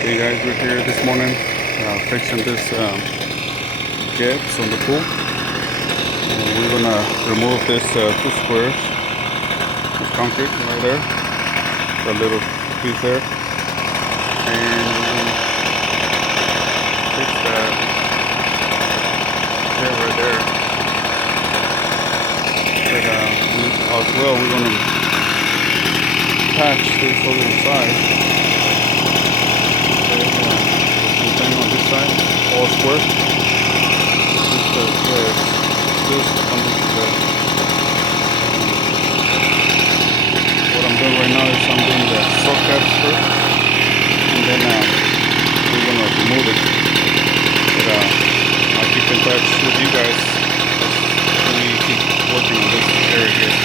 Hey guys, we're here this morning fixing this jets on the pool. We're gonna remove this 2 squares, this concrete right there, the little piece there, and fix that jet right there. But as well, we're gonna patch this other side. Same on this side, all square. This on this side. What I'm doing right now is I'm doing the sockets first, and then we're gonna remove it. But I'll keep in touch with you guys as we keep working on this area here.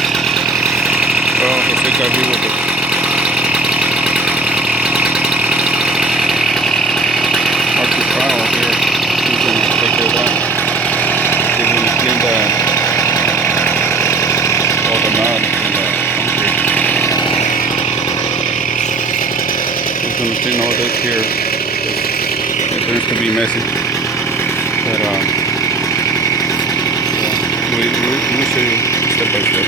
Well, let's take out here with it. File here, he's going to take care of that. He's going to clean all the mud and the concrete. He's going to clean all this here. It tends to be messy, but we show you step by step.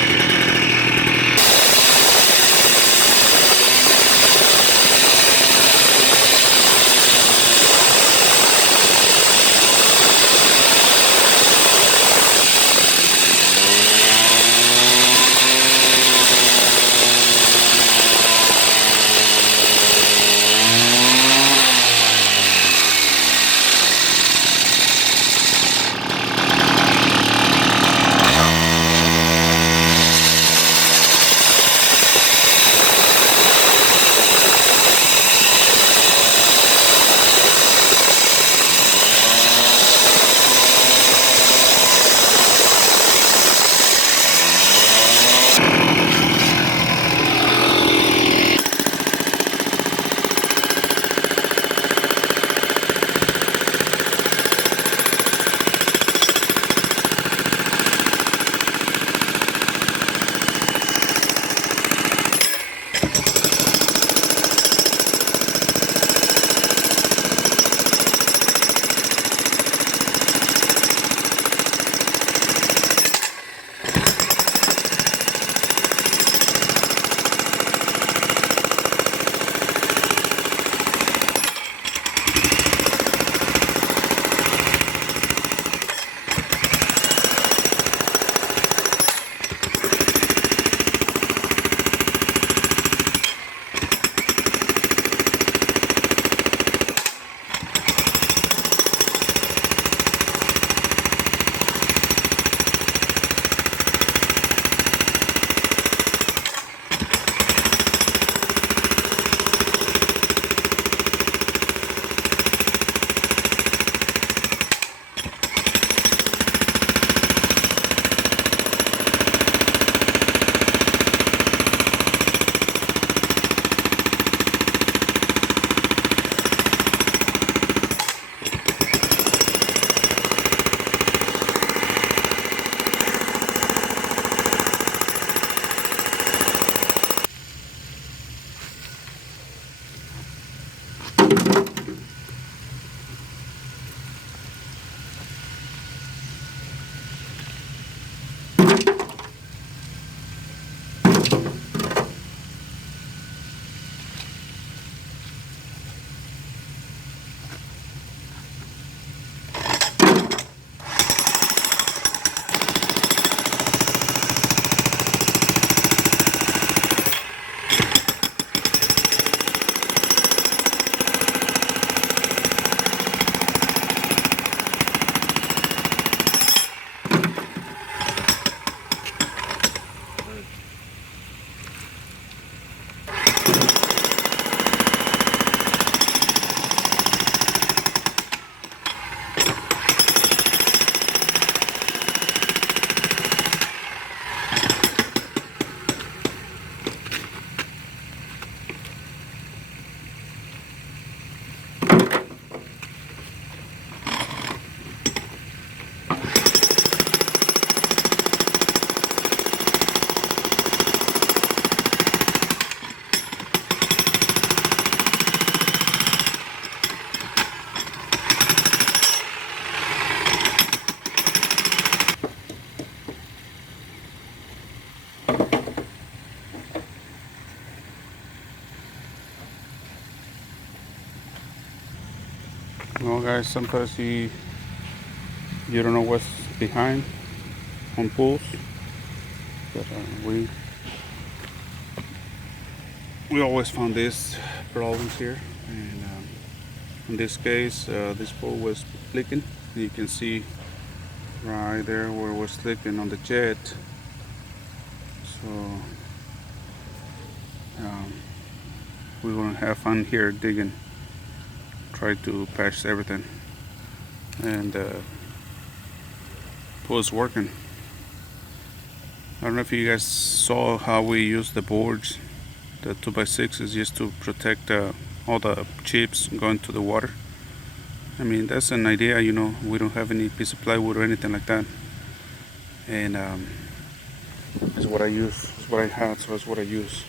Well, guys, sometimes you don't know what's behind on pools, but we always found these problems here, and in this case, this pool was leaking. You can see right there where it was leaking on the jet. So we're gonna have fun here digging, try to patch everything, and pool's working. I don't know if you guys saw how we use the boards, the 2x6 is just to protect all the chips going to the water. I mean, that's an idea, you know. We don't have any piece of plywood or anything like that, and it's what I use. It's what I had, so it's what I use.